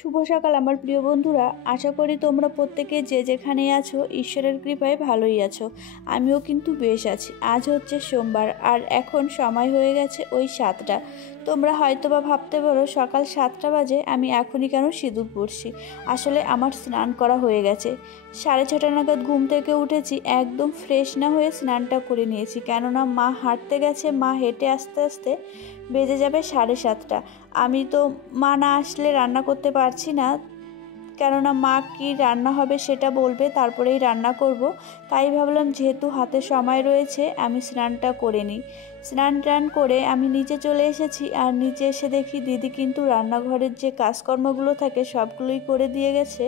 শুভ সকাল আমার প্রিয় বন্ধুরা, আশা করি তোমরা প্রত্যেকে যে যেখানে আছো ঈশ্বরের কৃপায় ভালোই আছো। আমিও কিন্তু বেশ আছি। আজ হচ্ছে সোমবার আর এখন সময় হয়ে গেছে ওই 7টা। তোমরা হয়তোবা ভাবতে পারো সকাল 7টা বাজে আমি এখনই কেন সিঁদুর পরছি। আসলে আমার স্নান করা হয়ে গেছে। 6:30 নাগাদ ঘুম থেকে উঠেছি, একদম ফ্রেশ না হয়ে স্নানটা করে নিয়েছি, কেননা মা হাঁটতে গেছে, মা হেঁটে আস্তে আস্তে বেজে যাবে 7:30। আমি তো মা না আসলে রান্না করতে পারছি না, কেননা মা কি রান্না হবে সেটা বলবে, তারপরেই রান্না করব। তাই ভাবলাম যেহেতু হাতে সময় রয়েছে আমি স্নানটা করে নিই। স্নান টান করে আমি নিচে চলে এসেছি, আর নিচে এসে দেখি দিদি কিন্তু রান্নাঘরের যে কাজকর্মগুলো থাকে সবগুলোই করে দিয়ে গেছে।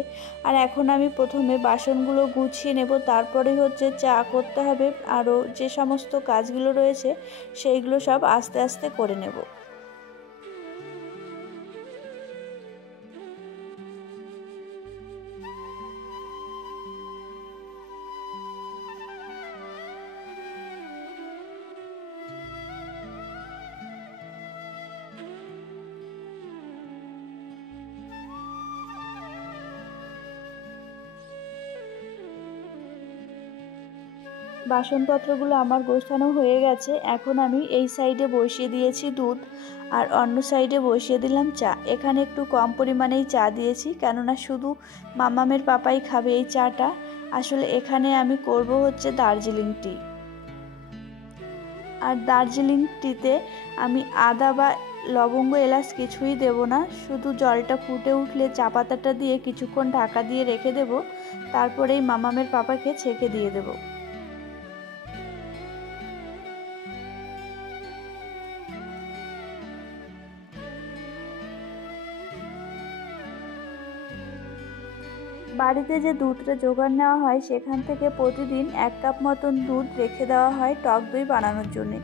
আর এখন আমি প্রথমে বাসনগুলো গুছিয়ে নেব, তারপরে হচ্ছে চা করতে হবে, আরও যে সমস্ত কাজগুলো রয়েছে সেইগুলো সব আস্তে আস্তে করে নেব। বাসনপত্রগুলো আমার গোছানো হয়ে গেছে। এখন আমি এই সাইডে বসিয়ে দিয়েছি দুধ, আর অন্য সাইডে বসিয়ে দিলাম চা। এখানে একটু কম পরিমাণেই চা দিয়েছি, কেননা শুধু মামামের পাপাই খাবে এই চাটা। আসলে এখানে আমি করব হচ্ছে দার্জিলিং টি, আর দার্জিলিং টিতে আমি আদা বা লবঙ্গ এলাচ কিছুই দেব না। শুধু জলটা ফুটে উঠলে চা পাতাটা দিয়ে কিছুক্ষণ ঢাকা দিয়ে রেখে দেব, তারপরেই মামামের পাপাকে ছেঁকে দিয়ে দেবো। বাড়িতে যে দুধটা জোগাড় নেওয়া হয় সেখান থেকে প্রতিদিন 1 কাপ মতন দুধ রেখে দেওয়া হয় টক দই বানানোর জন্যে।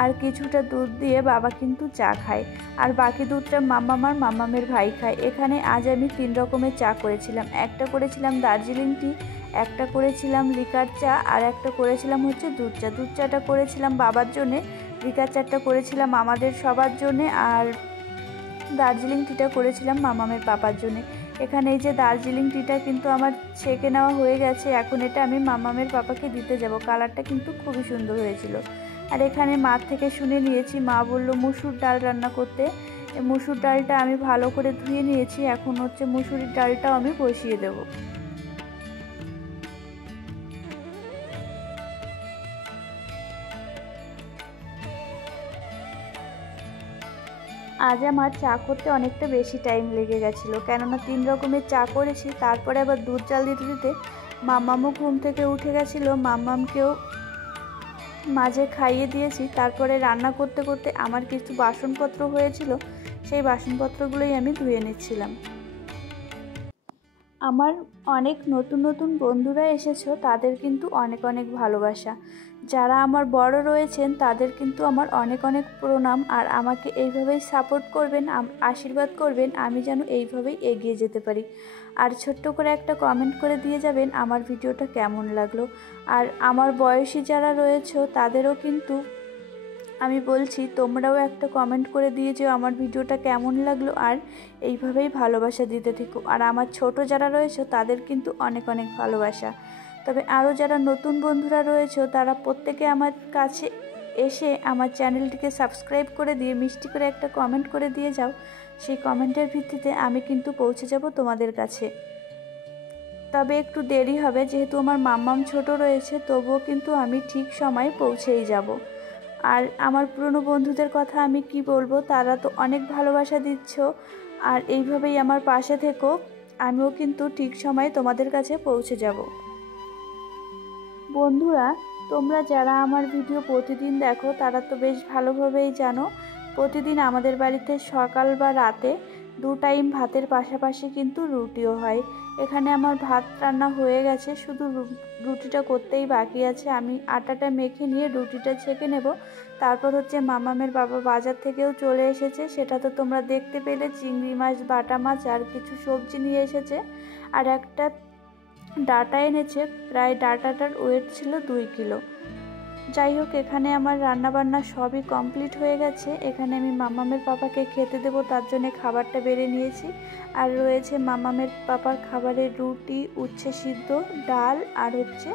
আর কিছুটা দুধ দিয়ে বাবা কিন্তু চা খায়, আর বাকি দুধটা মামামের ভাই খায়। এখানে আজ আমি 3 রকমের চা করেছিলাম। একটা করেছিলাম দার্জিলিং টি, একটা করেছিলাম লিকার চা, আর একটা করেছিলাম হচ্ছে দুধ চা। দুধ চাটা করেছিলাম বাবার জন্যে, লিকার চাটা করেছিলাম আমাদের সবার জন্যে, আর দার্জিলিং টিটা করেছিলাম মামামের পাপার জন্যে। এখানে এই যে দার্জিলিং টিটা কিন্তু আমার ছেঁকে নেওয়া হয়ে গেছে, এখন এটা আমি মামামের পাপাকে দিতে যাব। কালারটা কিন্তু খুবই সুন্দর হয়েছিল। আর এখানে মার থেকে শুনে নিয়েছি, মা বলল মুসুর ডাল রান্না করতে। মুসুর ডালটা আমি ভালো করে ধুয়ে নিয়েছি, এখন হচ্ছে মুসুরির ডালটাও আমি বসিয়ে দেবো। আজ আমার চা করতে অনেকটা বেশি টাইম লেগে গেছিলো, কেননা 3 রকমের চা করেছি। তারপরে আবার দুধ জাল দিতে দিতে মাম্মামও ঘুম থেকে উঠে গেছিলো, মাম্মামকেও মাঝে খাইয়ে দিয়েছি। তারপরে রান্না করতে করতে আমার কিছু বাসনপত্র হয়েছিল, সেই বাসনপত্রগুলোই আমি ধুয়ে নিচ্ছিলাম। আমার অনেক নতুন নতুন বন্ধুরা এসেছো, তাদের কিন্তু অনেক অনেক ভালোবাসা। যারা আমার বড় রয়েছেন তাদের কিন্তু আমার অনেক অনেক প্রণাম, আর আমাকে এইভাবেই সাপোর্ট করবেন, আশীর্বাদ করবেন, আমি যেন এইভাবেই এগিয়ে যেতে পারি। আর ছোট্ট করে একটা কমেন্ট করে দিয়ে যাবেন আমার ভিডিওটা কেমন লাগলো। আর আমার বয়সী যারা রয়েছো তাদেরও কিন্তু আমি বলছি তোমরাও একটা কমেন্ট করে দিয়ে যেও আমার ভিডিওটা কেমন লাগলো, আর এইভাবেই ভালোবাসা দিতে থেকো। আর আমার ছোট যারা রয়েছে তাদের কিন্তু অনেক অনেক ভালোবাসা। তবে আরও যারা নতুন বন্ধুরা রয়েছে তারা প্রত্যেকে আমার কাছে এসে আমার চ্যানেলটিকে সাবস্ক্রাইব করে দিয়ে মিষ্টি করে একটা কমেন্ট করে দিয়ে যাও। সেই কমেন্টের ভিত্তিতে আমি কিন্তু পৌঁছে যাব তোমাদের কাছে। তবে একটু দেরি হবে, যেহেতু আমার মাম্মাম ছোট রয়েছে, তবুও কিন্তু আমি ঠিক সময়ে পৌঁছেই যাব। আর আমার পুরনো বন্ধুদের কথা আমি কি বলবো, তারা তো অনেক ভালোবাসা দিচ্ছ, আর এইভাবেই আমার পাশে থেকো, আমিও কিন্তু ঠিক সময়ে তোমাদের কাছে পৌঁছে যাব। বন্ধুরা, তোমরা যারা আমার ভিডিও প্রতিদিন দেখো তারা তো বেশ ভালোভাবেই জানো, প্রতিদিন আমাদের বাড়িতে সকাল বা রাতে 2 টাইম ভাতের পাশাপাশি কিন্তু রুটিও হয়। এখানে আমার ভাত রান্না হয়ে গেছে, শুধু রুটিটা করতেই বাকি আছে। আমি আটাটা মেখে নিয়ে রুটিটা ছেঁকে নেব। তারপর হচ্ছে মামামের বাবা বাজার থেকেও চলে এসেছে, সেটা তো তোমরা দেখতে পেলে, চিংড়ি মাছ, বাটা মাছ আর কিছু সবজি নিয়ে এসেছে, আর একটা ডাটা এনেছে। প্রায় ডাটাটার ওয়েট ছিল 2 কিলো। যাই হোক, এখানে আমার রান্নাবান্না সবই কমপ্লিট হয়ে গেছে। এখানে আমি মামামের পাপাকে খেতে দেবো, তার জন্য খাবারটা বেড়ে নিয়েছি। আর রয়েছে মামামের পাপার খাবারের রুটি, উচ্ছে সিদ্ধ, ডাল আর হচ্ছে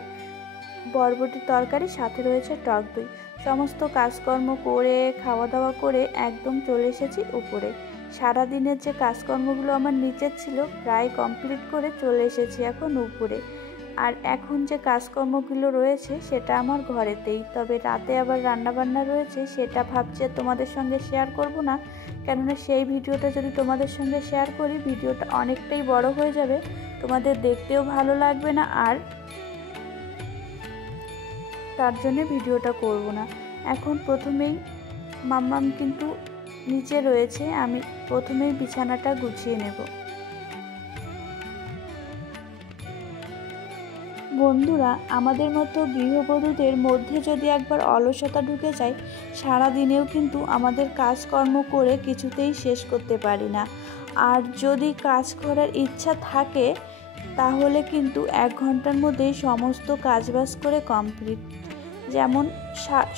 বরবটির তরকারি, সাথে রয়েছে টক দই। সমস্ত কাজকর্ম করে খাওয়া দাওয়া করে একদম চলে এসেছি উপরে। সারাদিনের যে কাজকর্মগুলো আমার নিচের ছিল প্রায় কমপ্লিট করে চলে এসেছি এখন উপরে। আর এখন যে কাজকর্মগুলো রয়েছে সেটা আমার ঘরেতেই, তবে রাতে আবার রান্নাবান্না রয়েছে, সেটা ভাবছি তোমাদের সঙ্গে শেয়ার করব না, কেননা সেই ভিডিওটা যদি তোমাদের সঙ্গে শেয়ার করি ভিডিওটা অনেকটাই বড় হয়ে যাবে, তোমাদের দেখতেও ভালো লাগবে না, আর তার জন্য ভিডিওটা করব না। এখন প্রথমেই মাম্মাম কিন্তু নিচে রয়েছে, আমি প্রথমেই বিছানাটা গুছিয়ে নেব। বন্ধুরা, আমাদের মতো গৃহবধূদের মধ্যে যদি একবার অলসতা ঢুকে যায়, সারা দিনেও কিন্তু আমাদের কাজকর্ম করে কিছুতেই শেষ করতে পারি না। আর যদি কাজ করার ইচ্ছা থাকে তাহলে কিন্তু 1 ঘন্টার মধ্যেই সমস্ত কাজবাজ করে কমপ্লিট। যেমন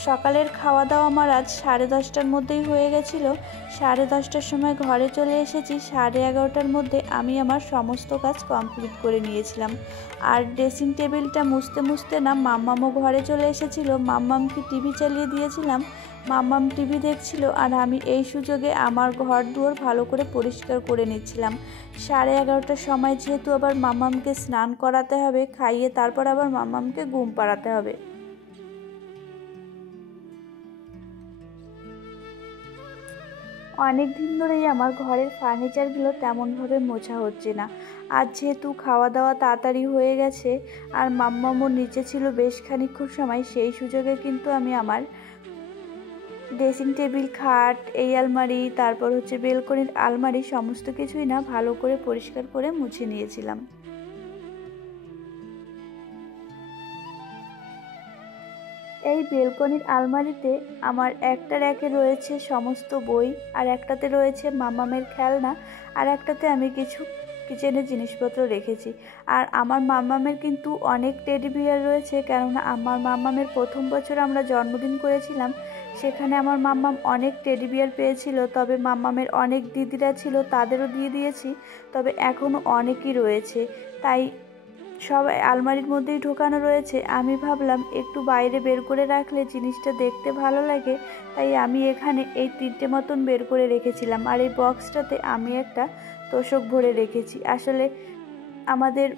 সকালের খাওয়া দাওয়া আমার আজ 10:30টার মধ্যেই হয়ে গেছিলো। 10:30টার সময় ঘরে চলে এসেছি, 11:30টার মধ্যে আমি আমার সমস্ত কাজ কমপ্লিট করে নিয়েছিলাম। আর ড্রেসিং টেবিলটা মুছতে না মাম্মামও ঘরে চলে এসেছিলো। মাম্মামকে টিভি চালিয়ে দিয়েছিলাম, মাম্মাম টিভি দেখছিল, আর আমি এই সুযোগে আমার ঘর দুয়ার ভালো করে পরিষ্কার করে নিচ্ছিলাম। 11:30টার সময় যেহেতু আবার মাম্মামকে স্নান করাতে হবে, খাইয়ে তারপর আবার মাম্মামকে ঘুম পাড়াতে হবে। অনেক দিন ধরেই আমার ঘরের ফার্নিচারগুলো তেমনভাবে মোছা হচ্ছে না। আজ যেহেতু খাওয়া দাওয়া তাড়াতাড়ি হয়ে গেছে আর মাম্মামও নিচে ছিল বেশ খানিকক্ষণ সময়, সেই সুযোগে কিন্তু আমি আমার ড্রেসিং টেবিল, খাট, এই আলমারি, তারপর হচ্ছে বেলকনির আলমারি সমস্ত কিছুই না ভালো করে পরিষ্কার করে মুছে নিয়েছিলাম। এই বেলকনির আলমারিতে আমার একটা র্যাকে রয়েছে সমস্ত বই, আর একটাতে রয়েছে মাম্মামের খেলনা, আর একটাতে আমি কিছু কিচেনের জিনিসপত্র রেখেছি। আর আমার মাম্মামের কিন্তু অনেক টেডি বিয়ার রয়েছে, কেননা আমার মাম্মামের প্রথম বছর আমরা জন্মদিন করেছিলাম, সেখানে আমার মাম্মাম অনেক টেডি বিয়ার পেয়েছিল। তবে মাম্মামের অনেক দিদিরা ছিল, তাদেরও দিয়ে দিয়েছি, তবে এখনও অনেকই রয়েছে, তাই সব আলমারির মধ্যেই ঢোকানো রয়েছে। আমি ভাবলাম একটু বাইরে বের করে রাখলে জিনিসটা দেখতে ভালো লাগে, তাই আমি এখানে এই 3টে মতন বের করে রেখেছিলাম। আর এই বক্সটাতে আমি একটা তোশক ভরে রেখেছি। আসলে আমাদের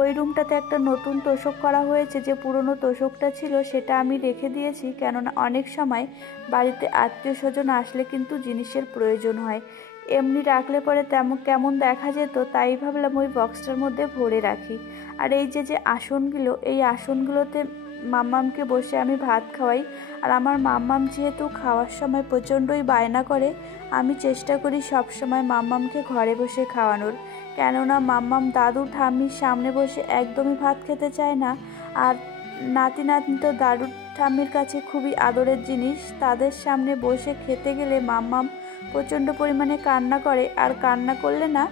ওই রুমটাতে একটা নতুন তোশক করা হয়েছে, যে পুরনো তোশকটা ছিল সেটা আমি রেখে দিয়েছি, কেননা অনেক সময় বাড়িতে আত্মীয় স্বজন আসলে কিন্তু জিনিসের প্রয়োজন হয়, এমনি রাখলে পরে কেমন দেখা যেত, তাই ভাবলাম ওই বক্সটার মধ্যে ভরে রাখি। আর এই যে আসনগুলো, এই আসনগুলোতে মাম্মামকে বসে আমি ভাত খাওয়াই। আর আমার মাম্মাম যেহেতু খাওয়ার সময় প্রচণ্ডই বায়না করে, আমি চেষ্টা করি সব সময় মাম্মামকে ঘরে বসে খাওয়ানোর, কেননা মাম্মাম দাদু ঠাম্মির সামনে বসে একদমই ভাত খেতে চায় না। আর নাতি নাতনি তো দাদু ঠাম্মির কাছে খুবই আদরের জিনিস, তাদের সামনে বসে খেতে গেলে মাম্মাম প্রচণ্ড পরিমাণে কান্না করে, আর কান্না করলে না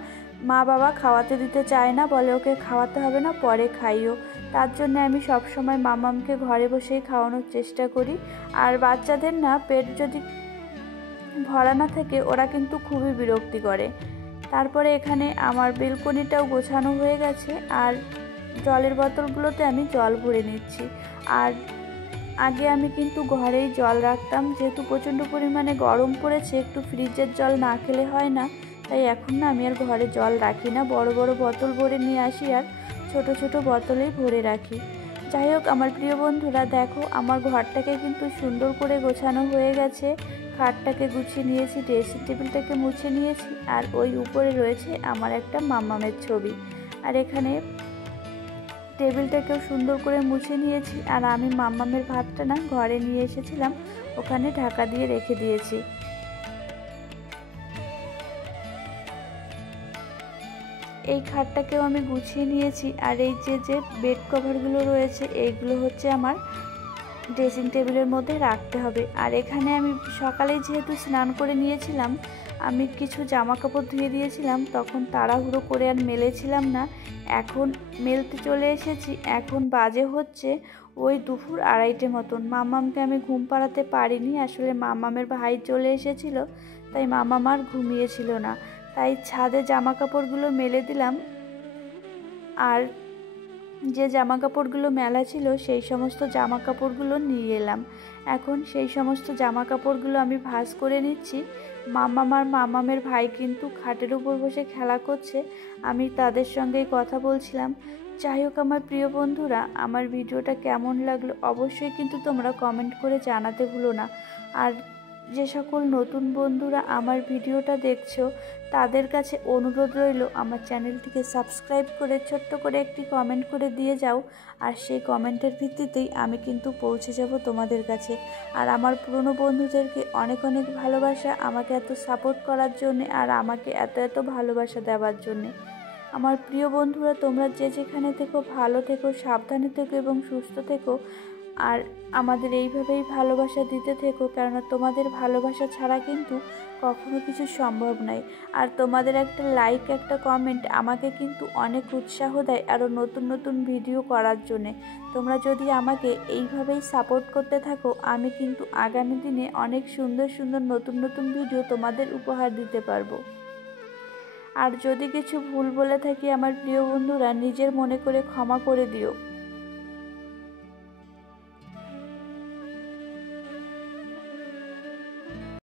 মা বাবা খাওয়াতে দিতে চায় না, বলে ওকে খাওয়াতে হবে না, পরে খাইও। তার জন্য আমি সবসময় মাম্মামকে ঘরে বসেই খাওয়ানোর চেষ্টা করি। আর বাচ্চাদের না পেট যদি ভরা না থাকে ওরা কিন্তু খুবই বিরক্তি করে। তারপরে এখানে আমার বেলকনিটাও গোছানো হয়ে গেছে, আর জলের বোতলগুলোতে আমি জল ভরে নিচ্ছি। আর আগে আমি কিন্তু ঘরেই জল রাখতাম, যেহেতু প্রচণ্ড পরিমাণে গরম পড়েছে, একটু ফ্রিজের জল না খেলে হয় না, তাই এখন না আমি আর ঘরে জল রাখি না, বড় বড় বোতল ভরে নিয়ে আসি আর ছোট ছোট বোতলেই ভরে রাখি। যাই হোক আমার প্রিয় বন্ধুরা, দেখো আমার ঘরটাকে কিন্তু সুন্দর করে গোছানো হয়ে গেছে। খাটটাকে গুছিয়ে নিয়েছি, ড্রেসিং টেবিলটাকে মুছে নিয়েছি, আর ওই উপরে রয়েছে আমার একটা মাম্মামের ছবি। আর এখানে টেবিলটাকেও সুন্দর করে মুছে নিয়েছি। আর আমি মাম্মামের ভাতটা না ঘরে নিয়ে এসেছিলাম, ওখানে ঢাকা দিয়ে রেখে দিয়েছি। এই খাটটাকেও আমি গুছিয়ে নিয়েছি। আর এই যে বেড কভারগুলো রয়েছে, এইগুলো হচ্ছে আমার ড্রেসিং টেবিলের মধ্যে রাখতে হবে। আর এখানে আমি সকালেই যেহেতু স্নান করে নিয়েছিলাম, আমি কিছু জামা কাপড় ধুয়ে দিয়েছিলাম, তখন তাড়াহুড়ো করে আর মেলেছিলাম না, এখন মেলতে চলে এসেছি। এখন বাজে হচ্ছে ওই দুপুর 2:30 মতন। মাম্মামকে আমি ঘুম পাড়াতে পারিনি, আসলে মাম্মামের ভাই চলে এসেছিল, তাই মাম্মাম আর ঘুমিয়েছিল না। তাই ছাদে জামা কাপড়গুলো মেলে দিলাম, আর যে জামা কাপড়গুলো মেলা ছিল সেই সমস্ত জামা কাপড়গুলো নিয়ে এলাম। এখন সেই সমস্ত জামা কাপড়গুলো আমি ভাঁজ করে নিচ্ছি। মাম্মাম আর মাম্মামের ভাই কিন্তু খাটের উপর বসে খেলা করছে, আমি তাদের সঙ্গেই কথা বলছিলাম। যাই হোক আমার প্রিয় বন্ধুরা, আমার ভিডিওটা কেমন লাগলো অবশ্যই কিন্তু তোমরা কমেন্ট করে জানাতে ভুলো না। আর যে সকল নতুন বন্ধুরা আমার ভিডিওটা দেখছো তাদের কাছে অনুরোধ রইল আমার চ্যানেলটিকে সাবস্ক্রাইব করে ছোট্ট করে একটি কমেন্ট করে দিয়ে যাও। আর সেই কমেন্টের ভিত্তিতেই আমি কিন্তু পৌঁছে যাব তোমাদের কাছে। আর আমার পুরনো বন্ধুদেরকে অনেক অনেক ভালোবাসা আমাকে এত সাপোর্ট করার জন্যে, আর আমাকে এত এত ভালোবাসা দেওয়ার জন্যে। আমার প্রিয় বন্ধুরা, তোমরা যে যেখানে থেকো ভালো থেকো, সাবধানে থেকো এবং সুস্থ থেকো। আর আমাদের এইভাবেই ভালোবাসা দিতে থেকো, কেননা তোমাদের ভালোবাসা ছাড়া কিন্তু কখনো কিছু সম্ভব নয়। আর তোমাদের একটা লাইক, একটা কমেন্ট আমাকে কিন্তু অনেক উৎসাহ দেয় আরও নতুন নতুন ভিডিও করার জন্যে। তোমরা যদি আমাকে এইভাবেই সাপোর্ট করতে থাকো, আমি কিন্তু আগামী দিনে অনেক সুন্দর সুন্দর নতুন নতুন ভিডিও তোমাদের উপহার দিতে পারবো। আর যদি কিছু ভুল বলে থাকি আমার প্রিয় বন্ধুরা, নিজের মনে করে ক্ষমা করে দিও।